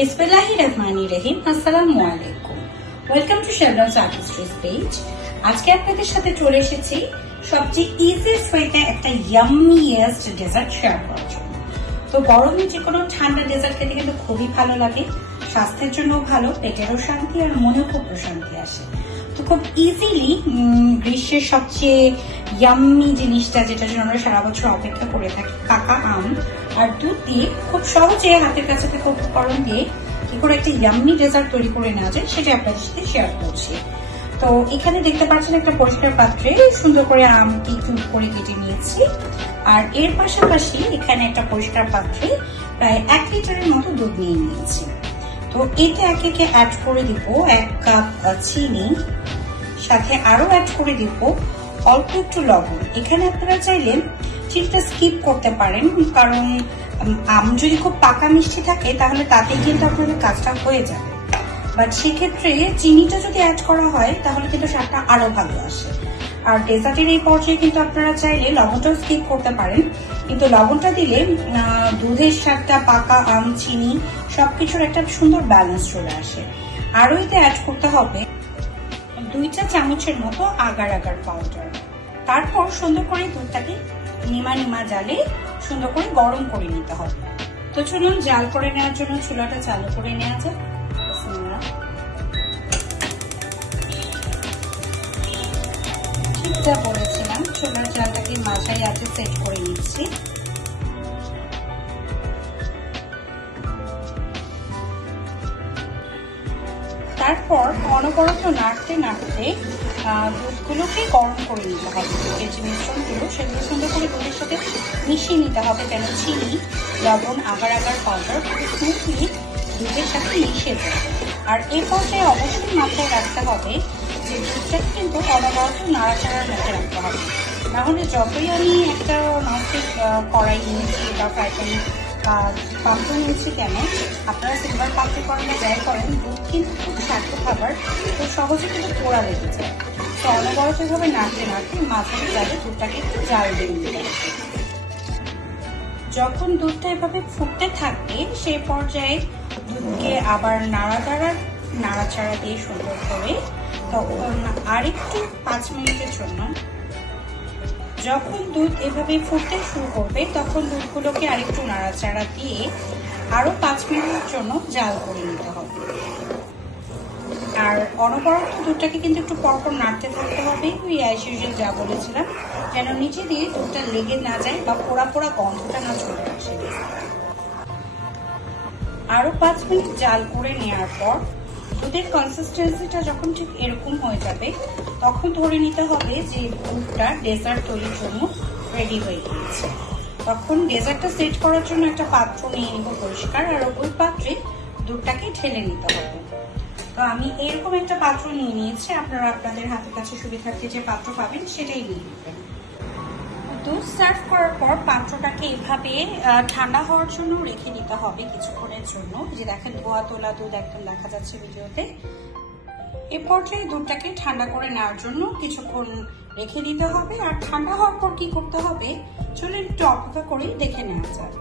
বিসমিল্লাহিররহমানিররহিম। আসসালামু আলাইকুম। Welcome to Chevron's artistries page. আজকে আপনাদের সাথে চলে এসেছি সবচেয়ে ইজিয়েস্ট ওয়েতে একটা ইয়াম্মিয়েস্ট ডেজার্ট শেয়ার করার জন্য। তো গরমে যে কোনো ঠান্ডা ডেজার্ট খেতে কিন্তু খুবই ভালো লাগে, স্বাস্থ্যের জন্য ভালো, পেটেরও শান্তি আর মনেও খুব প্রশান্তি আসে। তো খুব ইজিলি গ্রীষ্মের সবচেয়ে ইয়াম্মি জিনিসটা, যেটার জন্য আমরা সারা বছর অপেক্ষা করে থাকি, পাকা আম আর দুধ দিয়ে খুব সহজে হাতের কাছে থাকা উপকরণ দিয়ে কি করে একটা ইয়াম্মি ডেজার্ট তৈরি করে নেওয়া যায় সেটা আপনাদের সাথে শেয়ার করছি। তো এখানে দেখতে পাচ্ছেন একটা পরিষ্কার পাত্রে সুন্দর করে আমকে কিউব করে কেটে নিয়েছি, আর এর পাশাপাশি এখানে একটা পরিষ্কার পাত্রে প্রায় 1 লিটারের মতো দুধ নিয়ে নিয়েছি। তো এতে একে একে অ্যাড করে দিব 1 কাপ চিনি, সাথে আরো অ্যাড করে দিব অল্প একটু লবণ। এখানে আপনারা চাইলে চিনিটা স্কিপ করতে পারেন, কারণ আম যদি খুব পাকা মিষ্টি থাকে তাহলে তাতেই কিন্তু আপনাদের কাজটা হয়ে যাবে। বাট সেক্ষেত্রে চিনিটা যদি অ্যাড করা হয় তাহলে কিন্তু স্বাদটা আরো ভালো আসে। আর ডেজার্টের এই পর্যায়ে কিন্তু আপনারা চাইলে লবণটাও স্কিপ করতে পারেন, কিন্তু লবণটা দিলে দুধের স্বাদটা, পাকা আম, চিনি সবকিছুর একটা সুন্দর ব্যালেন্স চলে আসে। আরো এতে অ্যাড করতে হবে 2 চা চামচের মতো আগার আগার পাউডার। তারপর সুন্দর করে দুধটাকে নিমা জালে সুন্দর করে গরম করে নিতে হবে। তো চলুন জাল করে নেওয়ার জন্য চুলাটা চালু করে নেওয়া যাক। ঠিক যা বলেছিলাম, চুলার জালটাকে মাঝারি আঁচে সেট করে নিচ্ছি। তারপর অনবরত নাড়তে নাড়তে দুধগুলোকে গরম করে নিতে হবে। দুধের যে মিশ্রণগুলো সেগুলো সুন্দর করে দুধের সাথে মিশিয়ে নিতে হবে, যেন চিনি, লবণ, আগার আগার পাউডার খুব স্মুথলি দুধের সাথে মিশিয়ে যায়। আর এই পর্যায়ে অবশ্যই মাথায় রাখতে হবে যে দুধটাকে কিন্তু অনবরত নাড়াচাড়ার মধ্যে রাখতে হবে। নাহলে যতই আমি একটা ননস্টিক কড়াই নিয়েছি বা ফ্রাই প্যান বা পাত্র নিয়েছি কেন, আপনারা সিলভার পাত্রে করেন বা যাই করেন, দুধ কিন্তু খুব স্বাস্থ্য খাবার, খুব সহজে কিন্তু পোড়া লেগে যায়। তো অনবরত এভাবে নাড়তে নাড়তে মাঝারি জালে দুধটাকে একটু জাল দিয়ে নিতে হবে। যখন দুধটা এভাবে ফুটতে থাকবে সেই পর্যায়ে দুধকে আবার নাড়াচাড়া দিয়ে সুন্দর করে তখন আরেকটু 5 মিনিটের জন্য, যখন দুধ এভাবে ফুটতে শুরু করবে তখন দুধগুলোকে আরেকটু নাড়াচাড়া দিয়ে আরো 5 মিনিটের জন্য জাল করে নিতে হবে। আর অনবরত দুধটাকে কিন্তু একটু পরপর নাড়তে থাকতে হবে, ওই অ্যাজ ইউজুয়াল যা বলেছিলাম, যেন নিচে দিয়ে দুধটা লেগে না যায় বা পোড়া পোড়া গন্ধটা না চলে আসে। আরো 5 মিনিট জাল করে নেওয়ার পর দুধের কনসিস্টেন্সিটা যখন ঠিক এরকম হয়ে যাবে তখন ধরে নিতে হবে যে দুধটা ডেজার্ট তৈরির জন্য রেডি হয়ে গিয়েছে। তখন ডেজার্টটা সেট করার জন্য একটা পাত্র নিয়ে নিব পরিষ্কার, আর ওই পাত্রে দুধটাকে ঢেলে নিতে হবে। তো আমি এরকম একটা পাত্র নিয়ে নিয়েছি, আপনারা আপনাদের হাতের কাছে সুবিধার্থে যে পাত্র পাবেন সেটাই নিয়ে নেবেন। দুধ সার্ভ করার পর পাত্রটাকে এভাবে ঠান্ডা হওয়ার জন্য রেখে দিতে হবে কিছুক্ষণের জন্য। যে দেখেন ধোয়া তোলা দুধ একদম দেখা যাচ্ছে ভিডিওতে। এ পর্যায়ে দুধটাকে ঠান্ডা করে নেওয়ার জন্য কিছুক্ষণ রেখে দিতে হবে। আর ঠান্ডা হওয়ার পর কি করতে হবে চলুন একটু অপেক্ষা করেই দেখে নেওয়া যায়।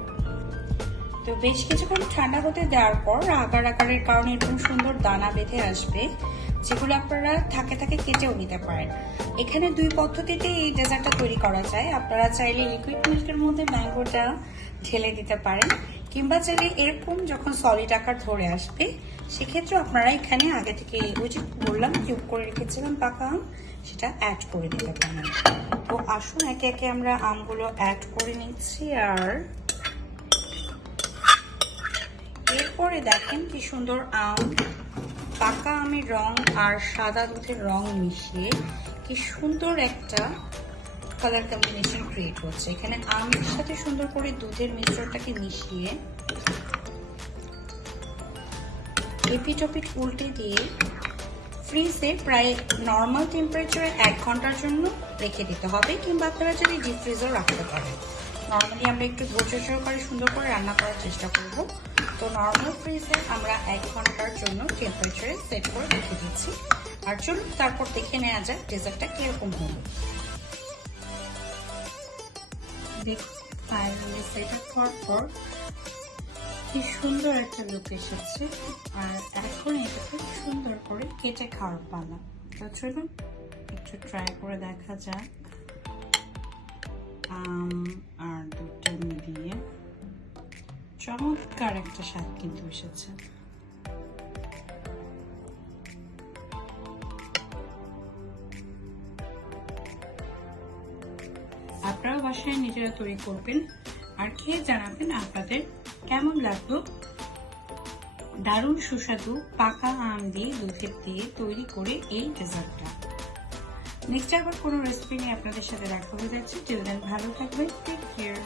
তো বেশ কিছুক্ষণ ঠান্ডা হতে দেওয়ার পর আগার আগারের কারণে এরকম সুন্দর দানা বেঁধে আসবে, যেগুলো আপনারা থাকে কেটেও নিতে পারেন। এখানে 2 পদ্ধতিতে এই ডেজার্টটা তৈরি করা যায়। আপনারা চাইলে লিকুইড মিল্কের মধ্যে ম্যাঙ্গোটা ঢেলে দিতে পারেন, কিংবা চাইলে এরকম যখন সলিড আকার ধরে আসবে সেক্ষেত্রে আপনারা এখানে আগে থেকে ওই যে বললাম কিউব করে রেখেছিলাম পাকা আম, সেটা অ্যাড করে দিতে পারেন। তো আসুন একে একে আমরা আমগুলো অ্যাড করে নিচ্ছি। আর এরপরে দেখেন কি সুন্দর আম, পাকা আমের রং আর সাদা দুধের রং মিশিয়ে কি সুন্দর একটা কালার কম্বিনেশন ক্রিয়েট হচ্ছে। এখানে আমের সাথে সুন্দর করে দুধের মিশ্রণটাকে মিশিয়ে এপিট উল্টে দিয়ে ফ্রিজে প্রায় নর্মাল টেম্পারেচারে 1 ঘন্টার জন্য রেখে দিতে হবে, কিংবা আপনারা যদি ডিপ ফ্রিজেও রাখতে পারেন। নর্মালি আমরা একটু ধৈর্য সহকারে সুন্দর করে রান্না করার চেষ্টা করব। তো নর্মাল ফ্রিজে আমরা 1 ঘন্টার জন্য টেম্পারেচারে সেট করে রেখে দিচ্ছি। আর চলুন তারপর দেখে নেওয়া যায় ডেজার্টটা কিরকম হলো। দেখুন ফাইনালি সেট আপ করার পর কি সুন্দর একটা লুক এসেছে। আর এখন এটাকে সুন্দর করে কেটে খাওয়ার পালা। তো চলুন একটু ট্রাই করে দেখা যাক। আর দুধটা মিলিয়ে চমৎকার একটা স্বাদ কিন্তু এসেছে। আপনারাও বাসায় নিজেরা তৈরি করবেন আর খেয়ে জানাবেন আপনাদের কেমন লাগলো। দারুণ সুস্বাদু পাকা আম দিয়ে দুধের দিয়ে তৈরি করে এই ডেজার্টটা। নেক্সট আবার কোনো রেসিপি নিয়ে আপনাদের সাথে দেখা হয়ে যাচ্ছে। টিল দেন ভালো থাকবেন, টেক কেয়ার।